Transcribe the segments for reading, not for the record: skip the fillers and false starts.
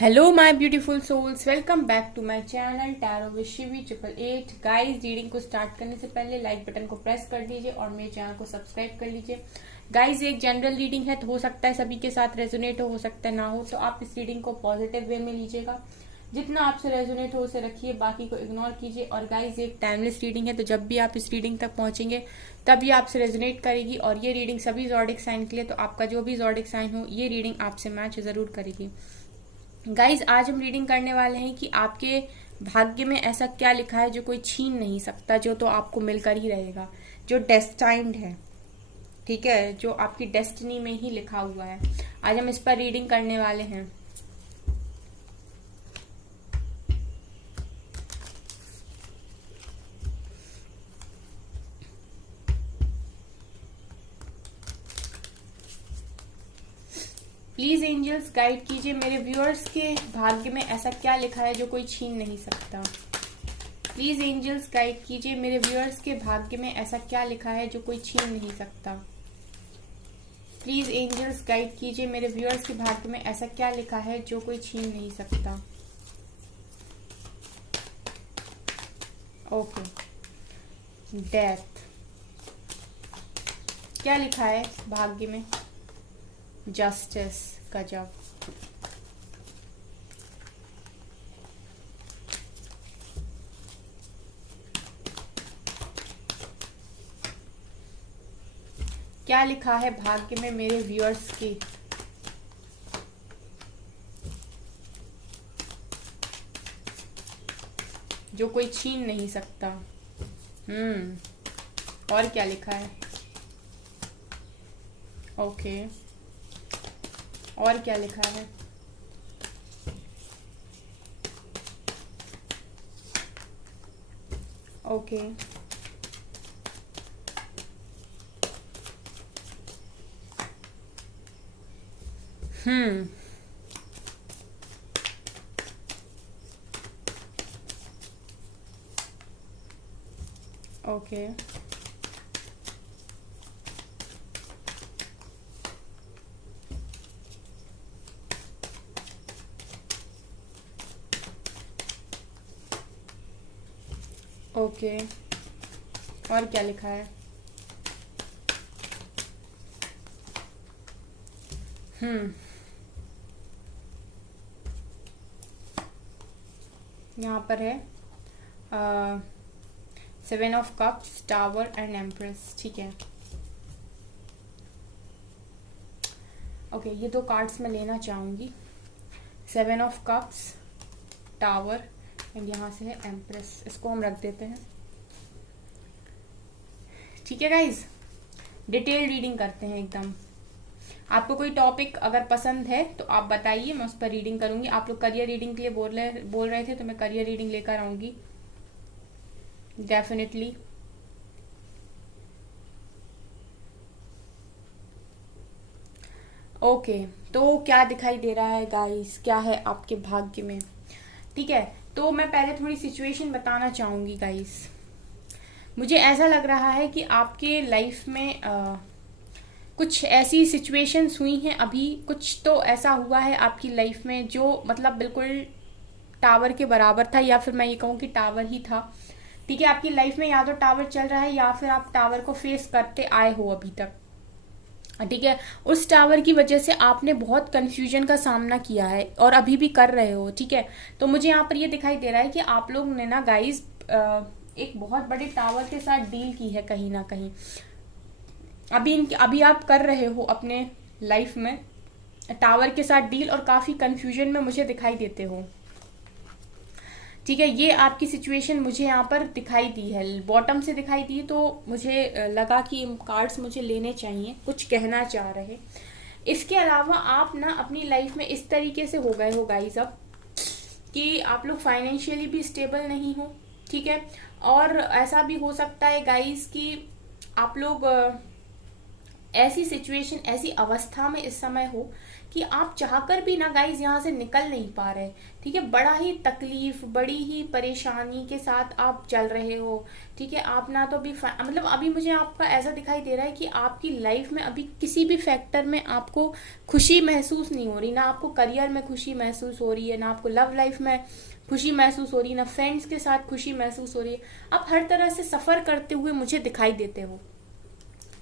Hello my beautiful souls, welcome back to my channel tarot with Shivi 888। Guys, reading को start करने से पहले like button को press कर दीजिए और मेरे चैनल को सब्सक्राइब कर लीजिए। गाइस, एक जनरल रीडिंग है तो हो सकता है सभी के साथ रेजोनेट हो सकता है ना हो, तो आप इस रीडिंग को पॉजिटिव वे में लीजिएगा। जितना आपसे रेजोनेट हो उसे रखिए, बाकी को इग्नोर कीजिए। और गाइस, एक टाइमलेस रीडिंग है तो जब भी आप इस रीडिंग तक पहुंचेंगे तभी आपसे रेजोनेट करेगी। और ये रीडिंग सभी जॉडिक साइन के लिए, तो आपका जो भी जॉडिक साइन हो ये रीडिंग आपसे मैच जरूर करेगी। गाइज, आज हम रीडिंग करने वाले हैं कि आपके भाग्य में ऐसा क्या लिखा है जो कोई छीन नहीं सकता, जो तो आपको मिलकर ही रहेगा, जो डेस्टाइंड है। ठीक है, जो आपकी डेस्टिनी में ही लिखा हुआ है। आज हम इस पर रीडिंग करने वाले हैं। प्लीज एंजल्स गाइड कीजिए मेरे व्यूअर्स के भाग्य में ऐसा क्या लिखा है जो कोई छीन नहीं सकता। प्लीज एंजल्स गाइड कीजिए मेरे व्यूअर्स के भाग्य में ऐसा क्या लिखा है जो कोई छीन नहीं सकता। प्लीज एंजल्स गाइड कीजिए मेरे व्यूअर्स के भाग्य में ऐसा क्या लिखा है जो कोई छीन नहीं सकता। Okay, death. क्या लिखा है भाग्य में? जस्टिस। गजब। क्या लिखा है भाग्य में मेरे व्यूअर्स के? जो कोई छीन नहीं सकता। और क्या लिखा है? ओके, और क्या लिखा है? ओके, ओके, ओके, और क्या लिखा है? यहाँ पर है 7 of cups, tower and empress. ठीक है, ओके, ये दो कार्ड्स मैं लेना चाहूंगी। 7 ऑफ कप्स, टावर एंड यहाँ से है एम्प्रेस। इसको हम रख देते हैं। ठीक है गाइज, डिटेल रीडिंग करते हैं एकदम। आपको कोई टॉपिक अगर पसंद है तो आप बताइए, मैं उस पर रीडिंग करूंगी। आप लोग करियर रीडिंग के लिए बोल रहे थे तो मैं करियर रीडिंग लेकर आऊंगी डेफिनेटली। ओके, तो क्या दिखाई दे रहा है गाइस, क्या है आपके भाग्य में? ठीक है, तो मैं पहले थोड़ी सिचुएशन बताना चाहूंगी गाइस। मुझे ऐसा लग रहा है कि आपके लाइफ में कुछ ऐसी सिचुएशंस हुई हैं अभी, कुछ तो ऐसा हुआ है आपकी लाइफ में जो मतलब बिल्कुल टावर के बराबर था, या फिर मैं ये कहूँ कि टावर ही था। ठीक है, आपकी लाइफ में या तो टावर चल रहा है या फिर आप टावर को फेस करते आए हो अभी तक। ठीक है, उस टावर की वजह से आपने बहुत कंफ्यूजन का सामना किया है और अभी भी कर रहे हो। ठीक है, तो मुझे यहाँ पर ये दिखाई दे रहा है कि आप लोग ने ना गाइस एक बहुत बड़े टावर के साथ डील की है कहीं ना कहीं। अभी आप कर रहे हो अपने लाइफ में टावर के साथ डील, और काफी कंफ्यूजन में मुझे दिखाई देते हो। ठीक है, ये आपकी सिचुएशन मुझे यहाँ पर दिखाई दी है, बॉटम से दिखाई दी, तो मुझे लगा कि कार्ड्स मुझे लेने चाहिए, कुछ कहना चाह रहे। इसके अलावा आप ना अपनी लाइफ में इस तरीके से हो गए हो गाइस अब कि आप लोग फाइनेंशियली भी स्टेबल नहीं हो। ठीक है, और ऐसा भी हो सकता है गाइस कि आप लोग ऐसी सिचुएशन, ऐसी अवस्था में इस समय हो कि आप चाहकर भी ना गाइज यहाँ से निकल नहीं पा रहे, ठीक है। बड़ा ही तकलीफ, बड़ी ही परेशानी के साथ आप चल रहे हो, ठीक है। आप ना तो अभी मतलब अभी मुझे आपका ऐसा दिखाई दे रहा है कि आपकी लाइफ में अभी किसी भी फैक्टर में आपको खुशी महसूस नहीं हो रही, ना आपको करियर में खुशी महसूस हो रही है, ना आपको लव लाइफ में खुशी महसूस हो रही है, ना फ्रेंड्स के साथ खुशी महसूस हो रही है। आप हर तरह से सफर करते हुए मुझे दिखाई देते हो,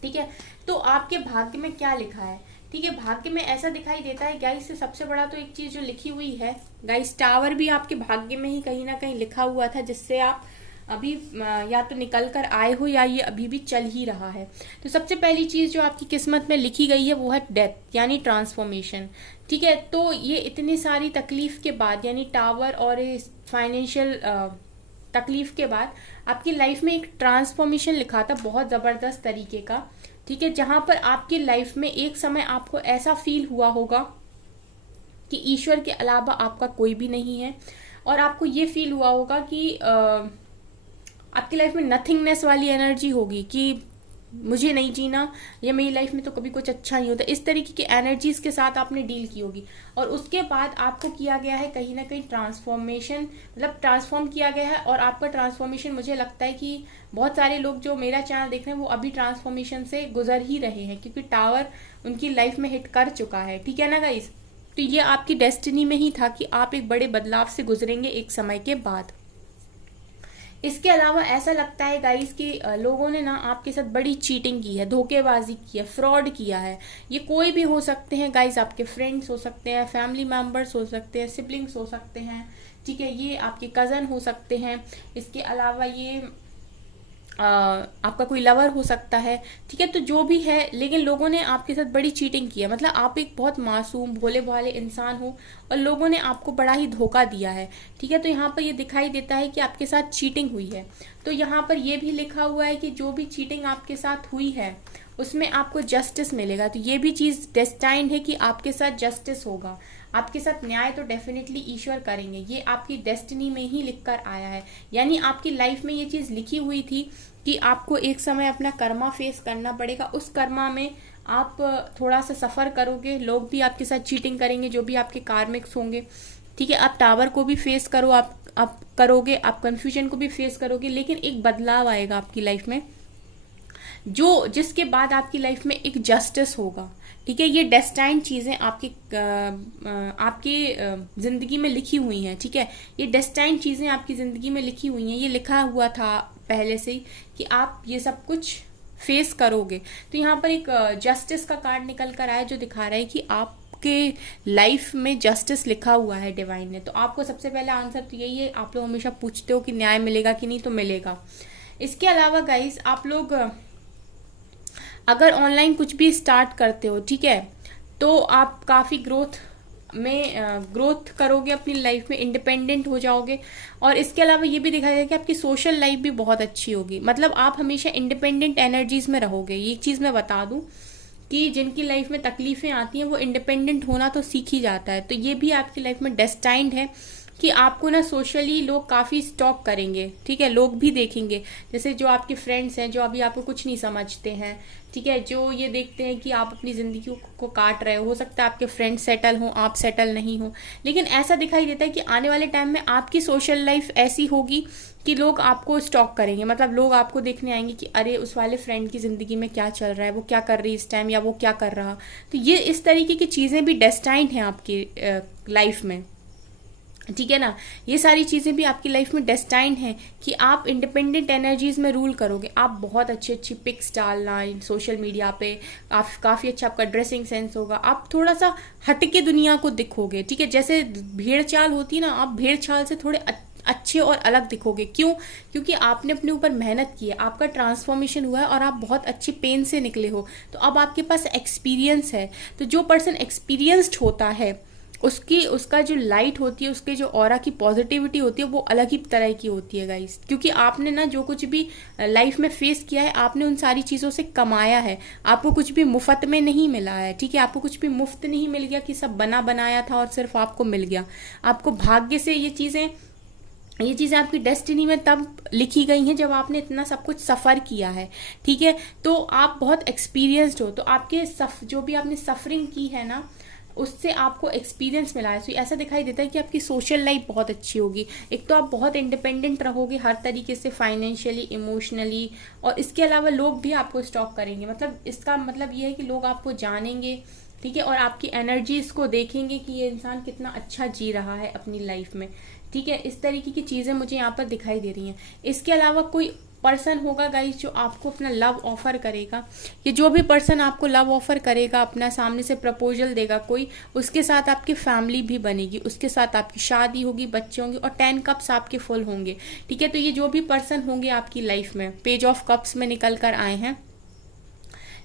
ठीक है। तो आपके भाग्य में क्या लिखा है, ठीक है। भाग्य में ऐसा दिखाई देता है गाइस, से सबसे बड़ा तो एक चीज जो लिखी हुई है गाइस, टावर भी आपके भाग्य में ही कहीं ना कहीं लिखा हुआ था, जिससे आप अभी या तो निकल कर आए हो या ये अभी भी चल ही रहा है। तो सबसे पहली चीज जो आपकी किस्मत में लिखी गई है वो है डेथ, यानी ट्रांसफॉर्मेशन, ठीक है। तो ये इतनी सारी तकलीफ के बाद, यानी टावर और फाइनेंशियल तकलीफ के बाद आपकी लाइफ में एक ट्रांसफॉर्मेशन लिखा था, बहुत जबरदस्त तरीके का, ठीक है। जहां पर आपकी लाइफ में एक समय आपको ऐसा फील हुआ होगा कि ईश्वर के अलावा आपका कोई भी नहीं है, और आपको ये फील हुआ होगा कि आपकी लाइफ में नथिंगनेस वाली एनर्जी होगी कि मुझे नहीं जीना, या मेरी लाइफ में तो कभी कुछ अच्छा नहीं होता, इस तरीके की एनर्जीज के साथ आपने डील की होगी। और उसके बाद आपको किया गया है कहीं ना कहीं ट्रांसफॉर्मेशन, मतलब ट्रांसफॉर्म किया गया है। और आपका ट्रांसफॉर्मेशन मुझे लगता है कि बहुत सारे लोग जो मेरा चैनल देख रहे हैं वो अभी ट्रांसफॉर्मेशन से गुजर ही रहे हैं, क्योंकि टावर उनकी लाइफ में हिट कर चुका है, ठीक है ना गाइस। तो ये आपकी डेस्टिनी में ही था कि आप एक बड़े बदलाव से गुजरेंगे एक समय के बाद। इसके अलावा ऐसा लगता है गाइस कि लोगों ने ना आपके साथ बड़ी चीटिंग की है, धोखेबाजी की है, फ्रॉड किया है। ये कोई भी हो सकते हैं गाइस, आपके फ्रेंड्स हो सकते हैं, फैमिली मेंबर्स हो सकते हैं, सिबलिंग्स हो सकते हैं, ठीक है। ये आपके कजन हो सकते हैं। इसके अलावा ये आपका कोई लवर हो सकता है, ठीक है। तो जो भी है, लेकिन लोगों ने आपके साथ बड़ी चीटिंग की है। मतलब आप एक बहुत मासूम भोले भाले इंसान हो और लोगों ने आपको बड़ा ही धोखा दिया है, ठीक है। तो यहाँ पर ये दिखाई देता है कि आपके साथ चीटिंग हुई है। तो यहाँ पर ये भी लिखा हुआ है कि जो भी चीटिंग आपके साथ हुई है उसमें आपको जस्टिस मिलेगा। तो ये भी चीज डेस्टाइन्ड है कि आपके साथ जस्टिस होगा, आपके साथ न्याय तो डेफिनेटली ईश्वर करेंगे। ये आपकी डेस्टिनी में ही लिख कर आया है, यानी आपकी लाइफ में ये चीज लिखी हुई थी कि आपको एक समय अपना कर्मा फेस करना पड़ेगा। उस कर्मा में आप थोड़ा सा सफर करोगे, लोग भी आपके साथ चीटिंग करेंगे, जो भी आपके कार्मिक्स होंगे, ठीक है। आप टावर को भी फेस करो, आप करोगे, आप कंफ्यूजन को भी फेस करोगे, लेकिन एक बदलाव आएगा आपकी लाइफ में, जो जिसके बाद आपकी लाइफ में एक जस्टिस होगा, ठीक है। ये डेस्टाइन चीजें आपकी जिंदगी में लिखी हुई हैं, ठीक है। ये डेस्टाइन चीजें आपकी जिंदगी में लिखी हुई हैं, ये लिखा हुआ था पहले से ही कि आप ये सब कुछ फेस करोगे। तो यहाँ पर एक जस्टिस का कार्ड निकल कर आया, जो दिखा रहा है कि आपके लाइफ में जस्टिस लिखा हुआ है डिवाइन ने। तो आपको सबसे पहला आंसर तो यही है। आप लोग हमेशा पूछते हो कि न्याय मिलेगा कि नहीं, तो मिलेगा। इसके अलावा गाइस, आप लोग अगर ऑनलाइन कुछ भी स्टार्ट करते हो, ठीक है, तो आप काफ़ी ग्रोथ करोगे अपनी लाइफ में, इंडिपेंडेंट हो जाओगे। और इसके अलावा ये भी दिखाई देगा कि आपकी सोशल लाइफ भी बहुत अच्छी होगी। मतलब आप हमेशा इंडिपेंडेंट एनर्जीज में रहोगे। ये चीज़ मैं बता दूं कि जिनकी लाइफ में तकलीफें आती हैं वो इंडिपेंडेंट होना तो सीख ही जाता है। तो ये भी आपकी लाइफ में डेस्टाइन्ड है कि आपको ना सोशली लोग काफ़ी स्टॉक करेंगे, ठीक है। लोग भी देखेंगे, जैसे जो आपके फ्रेंड्स हैं जो अभी आपको कुछ नहीं समझते हैं, ठीक है, जो ये देखते हैं कि आप अपनी ज़िंदगी को काट रहे हो सकता है आपके फ्रेंड्स सेटल हो, आप सेटल नहीं हो। लेकिन ऐसा दिखाई देता है कि आने वाले टाइम में आपकी सोशल लाइफ ऐसी होगी कि लोग आपको स्टॉक करेंगे। मतलब लोग आपको देखने आएंगे कि अरे उस वाले फ्रेंड की ज़िंदगी में क्या चल रहा है, वो क्या कर रही है इस टाइम, या वो क्या कर रहा। तो ये इस तरीके की चीज़ें भी डेस्टाइन्ड हैं आपकी लाइफ में, ठीक है ना। ये सारी चीज़ें भी आपकी लाइफ में डेस्टाइन्ड हैं कि आप इंडिपेंडेंट एनर्जीज में रूल करोगे। आप बहुत अच्छी पिक्स डालना सोशल मीडिया पे, आप काफ़ी अच्छा आपका ड्रेसिंग सेंस होगा, आप थोड़ा सा हटके दुनिया को दिखोगे, ठीक है। जैसे भेड़ चाल होती है ना, आप भेड़ चाल से थोड़े अच्छे और अलग दिखोगे। क्यों? क्योंकि आपने अपने ऊपर मेहनत की है, आपका ट्रांसफॉर्मेशन हुआ है और आप बहुत अच्छी पेन से निकले हो। तो अब आपके पास एक्सपीरियंस है। तो जो पर्सन एक्सपीरियंस्ड होता है उसका जो लाइट होती है, उसके जो ऑरा की पॉजिटिविटी होती है, वो अलग ही तरह की होती है गाइस। क्योंकि आपने ना जो कुछ भी लाइफ में फेस किया है, आपने उन सारी चीज़ों से कमाया है। आपको कुछ भी मुफ्त में नहीं मिला है, ठीक है। आपको कुछ भी मुफ्त नहीं मिल गया कि सब बना बनाया था और सिर्फ आपको मिल गया। आपको भाग्य से ये चीज़ें आपकी डेस्टिनी में तब लिखी गई हैं जब आपने इतना सब कुछ सफ़र किया है, ठीक है। तो आप बहुत एक्सपीरियंस्ड हो। तो आपके जो भी आपने सफरिंग की है ना, उससे आपको एक्सपीरियंस मिला है। तो ऐसा दिखाई देता है कि आपकी सोशल लाइफ बहुत अच्छी होगी। एक तो आप बहुत इंडिपेंडेंट रहोगे हर तरीके से, फाइनेंशियली, इमोशनली, और इसके अलावा लोग भी आपको स्टॉक करेंगे। मतलब इसका मतलब ये है कि लोग आपको जानेंगे, ठीक है, और आपकी एनर्जीज को देखेंगे कि ये इंसान कितना अच्छा जी रहा है अपनी लाइफ में, ठीक है। इस तरीके की चीज़ें मुझे यहाँ पर दिखाई दे रही हैं। इसके अलावा कोई पर्सन होगा गाइस जो आपको अपना लव ऑफर करेगा। ये जो भी पर्सन आपको लव ऑफर करेगा, अपना सामने से प्रपोजल देगा कोई, उसके साथ आपकी फैमिली भी बनेगी, उसके साथ आपकी शादी होगी, बच्चे होंगे, और 10 कप्स आपके फुल होंगे, ठीक है। तो ये जो भी पर्सन होंगे आपकी लाइफ में, पेज ऑफ कप्स में निकल कर आए हैं,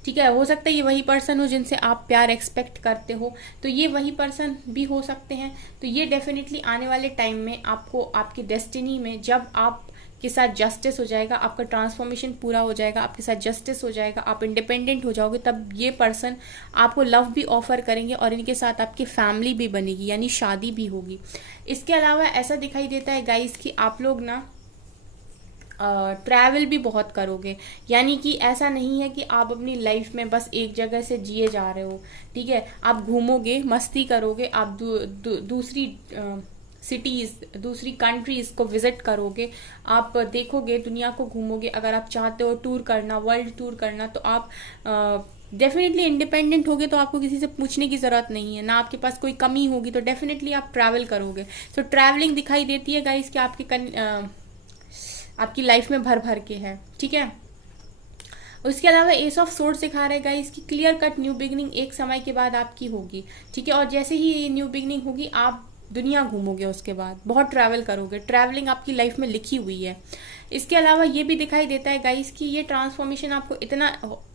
ठीक है। हो सकता है ये वही पर्सन हो जिनसे आप प्यार एक्सपेक्ट करते हो, तो ये वही पर्सन भी हो सकते हैं। तो ये डेफिनेटली आने वाले टाइम में आपको आपकी डेस्टिनी में, जब आप के साथ जस्टिस हो जाएगा, आपका ट्रांसफॉर्मेशन पूरा हो जाएगा, आपके साथ जस्टिस हो जाएगा, आप इंडिपेंडेंट हो जाओगे, तब ये पर्सन आपको लव भी ऑफर करेंगे और इनके साथ आपकी फैमिली भी बनेगी, यानी शादी भी होगी। इसके अलावा ऐसा दिखाई देता है गाइस कि आप लोग ना ट्रैवल भी बहुत करोगे। यानी कि ऐसा नहीं है कि आप अपनी लाइफ में बस एक जगह से जिए जा रहे हो, ठीक है। आप घूमोगे, मस्ती करोगे, आप दूसरी सिटीज़, दूसरी कंट्रीज़ को विजिट करोगे, आप देखोगे, दुनिया को घूमोगे। अगर आप चाहते हो टूर करना, वर्ल्ड टूर करना, तो आप डेफिनेटली इंडिपेंडेंट होगे, तो आपको किसी से पूछने की ज़रूरत नहीं है, ना आपके पास कोई कमी होगी, तो डेफिनेटली आप ट्रैवल करोगे। तो ट्रैवलिंग दिखाई देती है गाइस कि आपकी लाइफ में भर भर के है, ठीक है। उसके अलावा एस ऑफ सोर्ड्स दिखा रहा है गाइस कि क्लियर कट न्यू बिगनिंग एक समय के बाद आपकी होगी, ठीक है। और जैसे ही ये न्यू बिगनिंग होगी, आप दुनिया घूमोगे, उसके बाद बहुत ट्रैवल करोगे। ट्रैवलिंग आपकी लाइफ में लिखी हुई है। इसके अलावा ये भी दिखाई देता है गाइस कि ये ट्रांसफॉर्मेशन आपको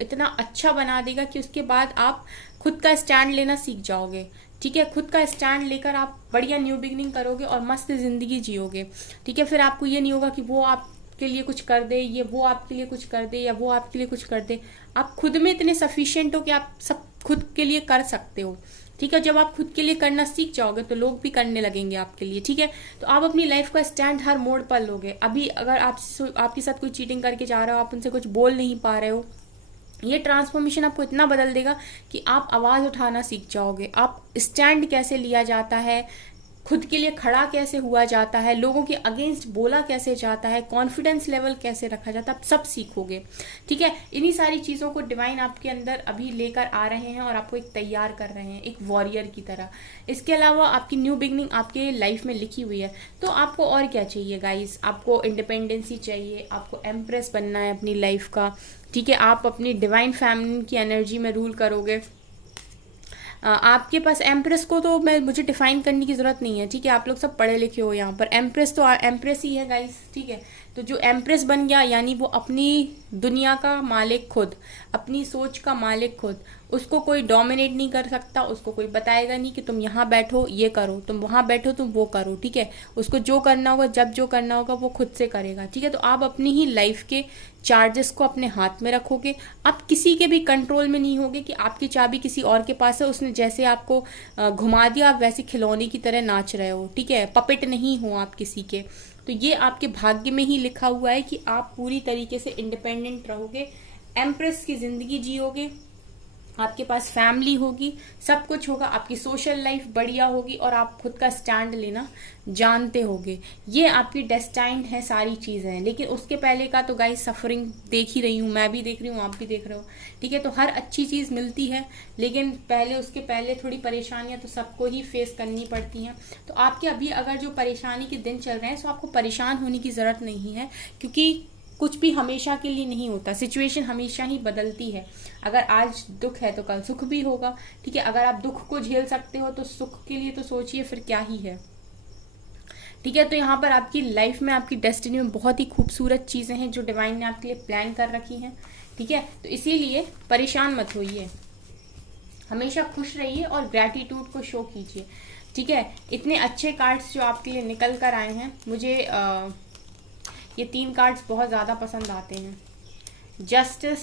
इतना अच्छा बना देगा कि उसके बाद आप खुद का स्टैंड लेना सीख जाओगे, ठीक है। खुद का स्टैंड लेकर आप बढ़िया न्यू बिगनिंग करोगे और मस्त जिंदगी जियोगे, ठीक है। फिर आपको ये नहीं होगा कि वो आपके लिए कुछ कर दे, ये वो आपके लिए कुछ कर दे, या वो आपके लिए कुछ कर दे। आप खुद में इतने सफिशिएंट हो कि आप सब खुद के लिए कर सकते हो, ठीक है। जब आप खुद के लिए करना सीख जाओगे तो लोग भी करने लगेंगे आपके लिए, ठीक है। तो आप अपनी लाइफ का स्टैंड हर मोड़ पर लोगे। अभी अगर आपके साथ कोई चीटिंग करके जा रहा हो, आप उनसे कुछ बोल नहीं पा रहे हो, ये ट्रांसफॉर्मेशन आपको इतना बदल देगा कि आप आवाज़ उठाना सीख जाओगे। आप स्टैंड कैसे लिया जाता है, खुद के लिए खड़ा कैसे हुआ जाता है, लोगों के अगेंस्ट बोला कैसे जाता है, कॉन्फिडेंस लेवल कैसे रखा जाता है, आप सब सीखोगे, ठीक है। इन्हीं सारी चीज़ों को डिवाइन आपके अंदर अभी लेकर आ रहे हैं और आपको एक तैयार कर रहे हैं, एक वॉरियर की तरह। इसके अलावा आपकी न्यू बिगनिंग आपके लाइफ में लिखी हुई है। तो आपको और क्या चाहिए गाइस? आपको इंडिपेंडेंसी चाहिए, आपको एम्प्रेस बनना है अपनी लाइफ का, ठीक है। आप अपनी डिवाइन फैमिली की एनर्जी में रूल करोगे। आपके पास एम्प्रेस को तो मुझे डिफाइन करने की जरूरत नहीं है, ठीक है। आप लोग सब पढ़े लिखे हो यहाँ पर। एम्प्रेस तो एम्प्रेस ही है गाइस, ठीक है। तो जो एम्प्रेस बन गया, यानी वो अपनी दुनिया का मालिक खुद, अपनी सोच का मालिक खुद। उसको कोई डोमिनेट नहीं कर सकता, उसको कोई बताएगा नहीं कि तुम यहाँ बैठो ये करो, तुम वहाँ बैठो तुम वो करो, ठीक है। उसको जो करना होगा, जब जो करना होगा, वो खुद से करेगा, ठीक है। तो आप अपनी ही लाइफ के चार्जेस को अपने हाथ में रखोगे। आप किसी के भी कंट्रोल में नहीं होगे कि आपकी चाबी किसी और के पास है, उसने जैसे आपको घुमा दिया, आप वैसे खिलौने की तरह नाच रहे हो, ठीक है। पपेट नहीं हो आप किसी के। तो ये आपके भाग्य में ही लिखा हुआ है कि आप पूरी तरीके से इंडिपेंडेंट रहोगे, एम्प्रेस की जिंदगी जियोगे, आपके पास फैमिली होगी, सब कुछ होगा, आपकी सोशल लाइफ बढ़िया होगी और आप खुद का स्टैंड लेना जानते होगे। ये आपकी डेस्टाइंड है, सारी चीज़ें हैं। लेकिन उसके पहले का तो गाइस सफरिंग देख ही रही हूँ, मैं भी देख रही हूँ, आप भी देख रहे हो, ठीक है। तो हर अच्छी चीज़ मिलती है, लेकिन उसके पहले थोड़ी परेशानियां तो सबको ही फेस करनी पड़ती हैं। तो आपके अभी अगर जो परेशानी के दिन चल रहे हैं, तो आपको परेशान होने की ज़रूरत नहीं है, क्योंकि कुछ भी हमेशा के लिए नहीं होता, सिचुएशन हमेशा ही बदलती है। अगर आज दुख है तो कल सुख भी होगा, ठीक है। अगर आप दुख को झेल सकते हो तो सुख के लिए तो सोचिए फिर क्या ही है, ठीक है। तो यहाँ पर आपकी लाइफ में, आपकी डेस्टिनी में बहुत ही खूबसूरत चीज़ें हैं जो डिवाइन ने आपके लिए प्लान कर रखी हैं, ठीक है। तो इसीलिए परेशान मत होइए, हमेशा खुश रहिए और ग्रैटिट्यूड को शो कीजिए, ठीक है। इतने अच्छे कार्ड्स जो आपके लिए निकल कर आए हैं, मुझे ये 3 कार्ड्स बहुत ज़्यादा पसंद आते हैं। जस्टिस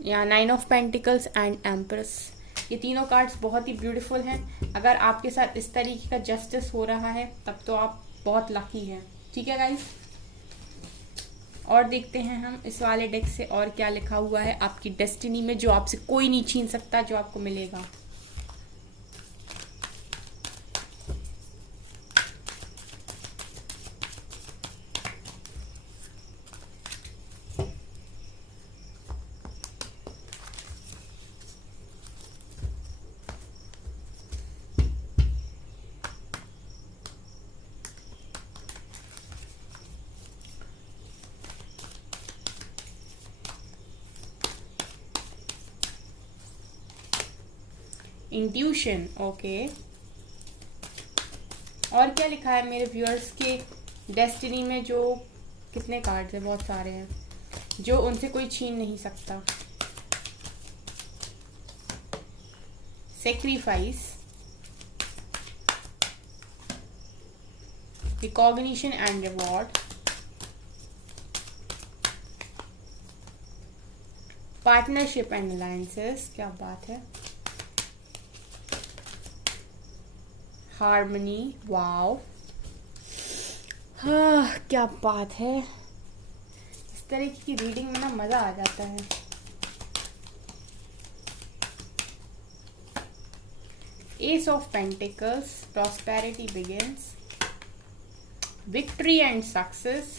या 9 ऑफ पेंटिकल्स एंड एम्प्रेस, ये तीनों कार्ड्स बहुत ही ब्यूटीफुल हैं। अगर आपके साथ इस तरीके का जस्टिस हो रहा है, तब तो आप बहुत लकी हैं, ठीक है गाइस। और देखते हैं हम इस वाले डेक से और क्या लिखा हुआ है आपकी डेस्टिनी में, जो आपसे कोई नहीं छीन सकता, जो आपको मिलेगा। Intuition, okay. और क्या लिखा है मेरे व्यूअर्स के डेस्टिनी में? जो कितने कार्ड्स हैं, बहुत सारे हैं, जो उनसे कोई छीन नहीं सकता। Sacrifice, recognition and reward, partnership and alliances, क्या बात है, हार्मनी, वाओ, हाँ क्या बात है। इस तरह की रीडिंग में ना मजा आ जाता है। S of pentacles, prosperity begins, victory and success,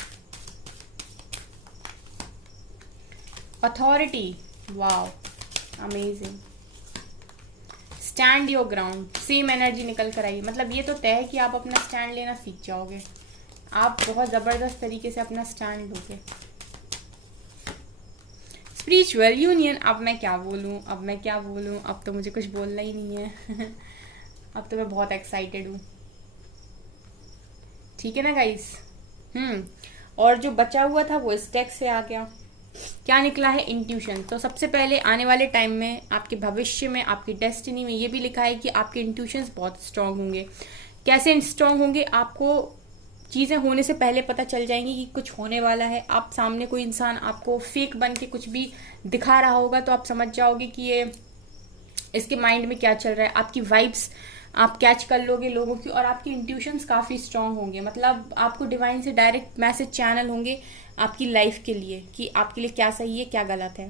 authority, wow amazing, stand your ground, same energy निकल कर आई। मतलब ये तो तय है कि आप अपना स्टैंड लेना सीख जाओगे, आप बहुत जबरदस्त तरीके से अपना स्टैंड लोगे। स्पिरिचुअल यूनियन, अब मैं क्या बोलूं, अब तो मुझे कुछ बोलना ही नहीं है। अब तो मैं बहुत एक्साइटेड हूँ, ठीक है ना गाइस। और जो बचा हुआ था वो इस डेक से आ गया। क्या निकला है? इंट्यूशन। तो सबसे पहले आने वाले टाइम में, आपके भविष्य में, आपकी डेस्टिनी में ये भी लिखा है कि आपके इंट्यूशंस बहुत स्ट्रांग होंगे। कैसे स्ट्रांग होंगे? आपको चीज़ें होने से पहले पता चल जाएंगी कि कुछ होने वाला है। आप सामने कोई इंसान आपको फेक बन के कुछ भी दिखा रहा होगा तो आप समझ जाओगे कि ये इसके माइंड में क्या चल रहा है। आपकी वाइब्स आप कैच कर लोगे लोगों की, और आपकी इंट्यूशंस काफ़ी स्ट्रांग होंगे। मतलब आपको डिवाइन से डायरेक्ट मैसेज चैनल होंगे आपकी लाइफ के लिए कि आपके लिए क्या सही है, क्या गलत है।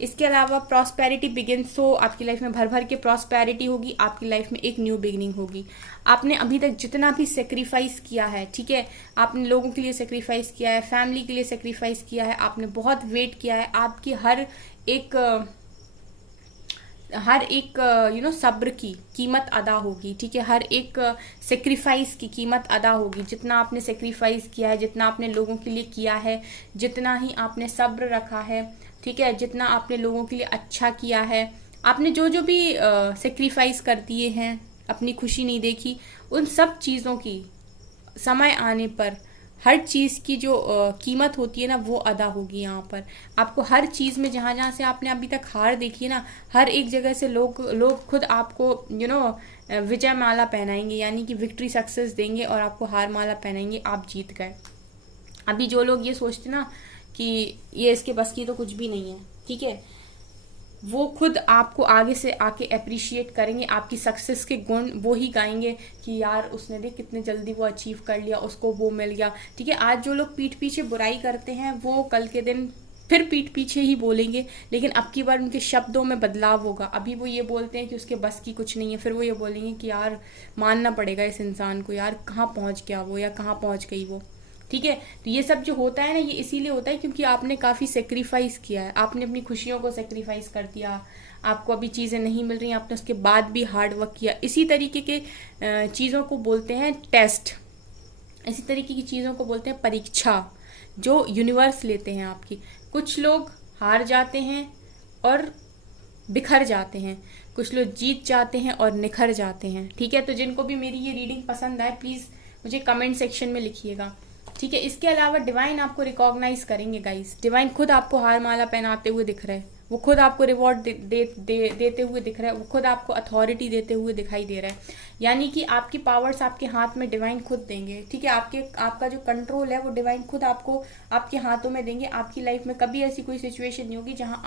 इसके अलावा प्रॉस्पेरिटी बिगिंस, तो आपकी लाइफ में भर भर के प्रॉस्पेरिटी होगी, आपकी लाइफ में एक न्यू बिगिनिंग होगी। आपने अभी तक जितना भी सेक्रीफाइस किया है, ठीक है, आपने लोगों के लिए सेक्रीफाइस किया है, फैमिली के लिए सेक्रीफाइस किया है, आपने बहुत वेट किया है, आपकी हर एक सब्र की कीमत अदा होगी, ठीक है। हर एक सेक्रीफाइस की कीमत अदा होगी। जितना आपने सेक्रीफाइस किया है, जितना आपने लोगों के लिए किया है, जितना ही आपने सब्र रखा है, ठीक है, जितना आपने लोगों के लिए अच्छा किया है, आपने जो जो भी सेक्रीफाइस कर दिए हैं, अपनी खुशी नहीं देखी, उन सब चीज़ों की समय आने पर हर चीज़ की जो कीमत होती है ना, वो अदा होगी। यहाँ पर आपको हर चीज़ में, जहाँ जहाँ से आपने अभी तक हार देखी है ना, हर एक जगह से लोग खुद आपको विजय माला पहनाएंगे, यानी कि विक्ट्री सक्सेस देंगे और आपको हार माला पहनाएंगे, आप जीत गए। अभी जो लोग ये सोचते ना कि ये इसके बस की तो कुछ भी नहीं है, ठीक है, वो खुद आपको आगे से आके अप्रिशिएट करेंगे, आपकी सक्सेस के गुण वो ही गाएंगे कि यार उसने देख कितने जल्दी वो अचीव कर लिया, उसको वो मिल गया, ठीक है। आज जो लोग पीठ पीछे बुराई करते हैं, वो कल के दिन फिर पीठ पीछे ही बोलेंगे, लेकिन अब की बार उनके शब्दों में बदलाव होगा। अभी वो ये बोलते हैं कि उसके बस की कुछ नहीं है, फिर वो ये बोलेंगे कि यार मानना पड़ेगा इस इंसान को, यार कहाँ पहुँच गया वो, या कहाँ पहुँच गई वो, ठीक है। तो ये सब जो होता है ना, ये इसीलिए होता है क्योंकि आपने काफ़ी सेक्रीफाइस किया है, आपने अपनी खुशियों को सेक्रीफाइस कर दिया, आपको अभी चीज़ें नहीं मिल रही, आपने उसके बाद भी हार्ड वर्क किया। इसी तरीके के चीज़ों को बोलते हैं टेस्ट, इसी तरीके की चीज़ों को बोलते हैं परीक्षा, जो यूनिवर्स लेते हैं आपकी। कुछ लोग हार जाते हैं और बिखर जाते हैं, कुछ लोग जीत जाते हैं और निखर जाते हैं, ठीक है। तो जिनको भी मेरी ये रीडिंग पसंद आए, प्लीज़ मुझे कमेंट सेक्शन में लिखिएगा, ठीक है। इसके अलावा डिवाइन आपको रिकॉग्नाइज करेंगे गाइस। डिवाइन खुद आपको हार माला पहनाते हुए दिख रहे हैं, वो खुद आपको रिवॉर्ड देते हुए दिख रहा है, वो खुद आपको अथॉरिटी देते हुए दिखाई दे रहा है। यानी कि आपकी पावर्स आपके हाथ में डिवाइन खुद देंगे, ठीक है। आपका जो कंट्रोल है वो डिवाइन खुद आपको आपके हाथों में देंगे। आपकी लाइफ में कभी ऐसी कोई सिचुएशन नहीं होगी जहाँ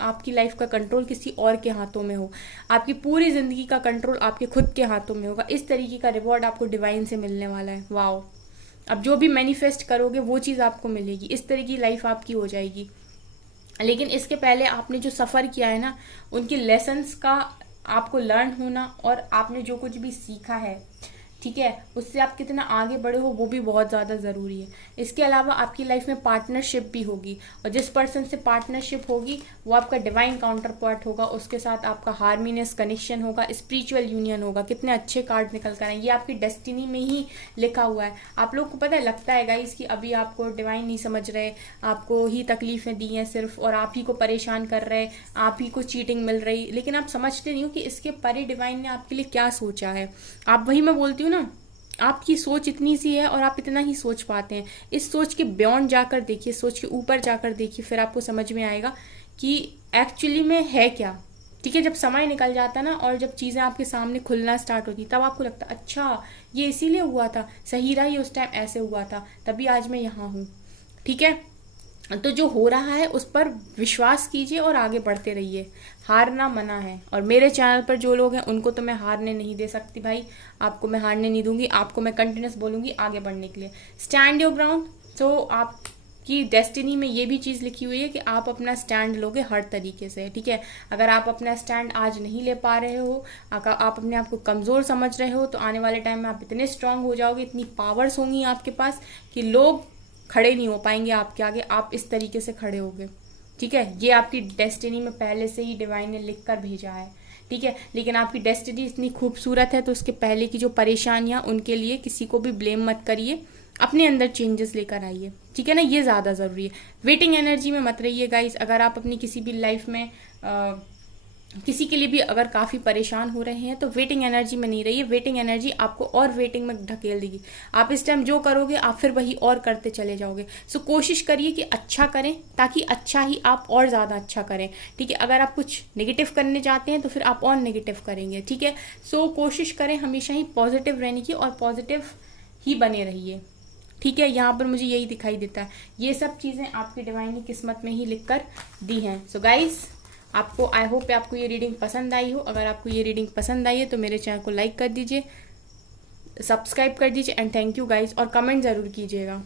आपकी लाइफ का कंट्रोल किसी और के हाथों में हो। आपकी पूरी जिंदगी का कंट्रोल आपके खुद के हाथों में होगा। इस तरीके का रिवॉर्ड आपको डिवाइन से मिलने वाला है। वाओ, अब जो भी मैनिफेस्ट करोगे वो चीज़ आपको मिलेगी, इस तरह की लाइफ आपकी हो जाएगी। लेकिन इसके पहले आपने जो सफ़र किया है ना, उनके लेसन्स का आपको लर्न होना, और आपने जो कुछ भी सीखा है, ठीक है, उससे आप कितना आगे बढ़े हो वो भी बहुत ज़्यादा ज़रूरी है। इसके अलावा आपकी लाइफ में पार्टनरशिप भी होगी, और जिस पर्सन से पार्टनरशिप होगी वो आपका डिवाइन काउंटर पार्ट होगा, उसके साथ आपका हार्मोनियस कनेक्शन होगा, स्पिरिचुअल यूनियन होगा। कितने अच्छे कार्ड निकल कर आए, ये आपकी डेस्टिनी में ही लिखा हुआ है। आप लोग को पता है, लगता है गाइस कि अभी आपको डिवाइन नहीं समझ रहे, आपको ही तकलीफें दी हैं सिर्फ, और आप ही को परेशान कर रहे, आप ही को चीटिंग मिल रही, लेकिन आप समझते नहीं हो कि इसके परे डिवाइन ने आपके लिए क्या सोचा है। आप, वही मैं बोलती हूँ ना, आपकी सोच इतनी सी है और आप इतना ही सोच पाते हैं। इस सोच के बियॉन्ड जाकर देखिए, सोच के ऊपर जाकर देखिए, फिर आपको समझ में आएगा कि एक्चुअली में है क्या। ठीक है, जब समय निकल जाता ना और जब चीज़ें आपके सामने खुलना स्टार्ट होती, तब आपको लगता अच्छा ये इसीलिए हुआ था, सही रहा, ये उस टाइम ऐसे हुआ था, तभी आज मैं यहाँ हूँ। ठीक है, तो जो हो रहा है उस पर विश्वास कीजिए और आगे बढ़ते रहिए, हारना मना है। और मेरे चैनल पर जो लोग हैं उनको तो मैं हारने नहीं दे सकती भाई, आपको मैं हारने नहीं दूंगी, आपको मैं कंटिन्यूस बोलूंगी आगे बढ़ने के लिए। Stand your ground. तो आपकी डेस्टिनी में ये भी चीज़ लिखी हुई है कि आप अपना स्टैंड लोगे हर तरीके से। ठीक है, अगर आप अपना स्टैंड आज नहीं ले पा रहे हो, अगर आप अपने आप को कमज़ोर समझ रहे हो, तो आने वाले टाइम में आप इतने स्ट्रांग हो जाओगे, इतनी पावर्स होंगी आपके पास कि लोग खड़े नहीं हो पाएंगे आपके आगे, आप इस तरीके से खड़े होगे। ठीक है, ये आपकी डेस्टिनी में पहले से ही डिवाइन ने लिख कर भेजा है। ठीक है, लेकिन आपकी डेस्टिनी इतनी खूबसूरत है, तो उसके पहले की जो परेशानियां, उनके लिए किसी को भी ब्लेम मत करिए, अपने अंदर चेंजेस लेकर आइए। ठीक है ना, ये ज़्यादा ज़रूरी है। वेटिंग एनर्जी में मत रहिए गाइस। अगर आप अपनी किसी भी लाइफ में किसी के लिए भी अगर काफ़ी परेशान हो रहे हैं, तो वेटिंग एनर्जी में नहीं रहिए। वेटिंग एनर्जी आपको और वेटिंग में ढकेल देगी। आप इस टाइम जो करोगे आप फिर वही और करते चले जाओगे। सो कोशिश करिए कि अच्छा करें, ताकि अच्छा ही आप और ज़्यादा अच्छा करें। ठीक है, अगर आप कुछ नेगेटिव करने जाते हैं तो फिर आप और नेगेटिव करेंगे। ठीक है, सो कोशिश करें हमेशा ही पॉजिटिव रहने की, और पॉजिटिव ही बने रहिए। ठीक है, यहाँ पर मुझे यही दिखाई देता है। ये सब चीज़ें आपकी डिवाइन की किस्मत में ही लिख कर दी हैं। सो गाइस, आपको, आई होप आपको ये रीडिंग पसंद आई हो। अगर आपको ये रीडिंग पसंद आई है तो मेरे चैनल को लाइक कर दीजिए, सब्सक्राइब कर दीजिए, एंड थैंक यू गाइस, और कमेंट ज़रूर कीजिएगा।